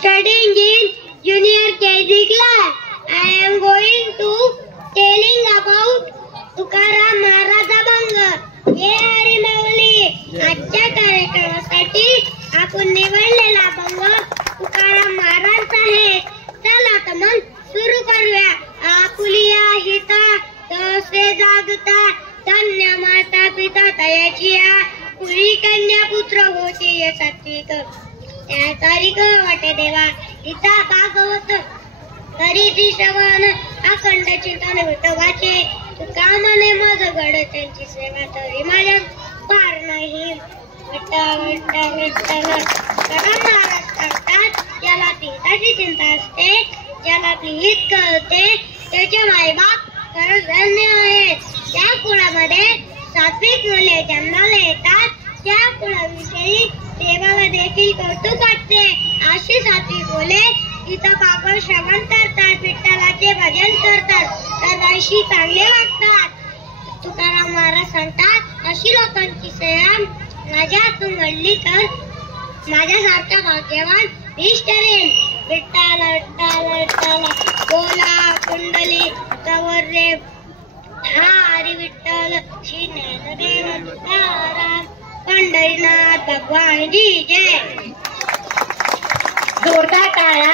studying in junior KG class. I am going to telling about Tukaram Maharaj अभंग. हे हरिमाऊली. आजच्या कार्यक्रमासाठी आपण निवडलेला अभंग तुकाराम महाराज आहे. चला तर मग सुरू करूया. आपुलिया हिता तसे जागता धन्य माता पिता तयाची पुरी कन्या पुत्र होती सात्विक. त्या तारीख वाटे देवा गीता भागवत तरी श्रवण अखंड चिंतन विठोबाचे तुका मने माझ घड त्यांची सेवा तरी माझ्या पार नाही. विठ्ठल विठ्ठल विठ्ठल तुकाराम महाराज सांगतात ज्याला पिताची चिंता असते ज्याला आपली हित कळते त्याचे मायबाप खरंच धन्य आहेत. त्या कुळामध्ये सात्विक मुले जन्माला येतात. त्या कुळाविषयी देवाला देखील कौतुक वाटते. अशी सात्विक मुले इथं पापड श्रवण करतात विठ्ठलाचे भजन करतात सदाशी चांगले वागतात. तुकाराम महाराज सांगतात अशी लोकांची सेवा माझ्या हातून घडली तर माझ्यासारखा भाग्यवान मीच ठरेन. विठ्ठल विठ्ठल विठ्ठल बोला कुंडली तवर रे हरी विठ्ठल श्री ज्ञानदेव तुकाराम पंढरीनाथ भगवान जी जय. जोरदार टाळ्या.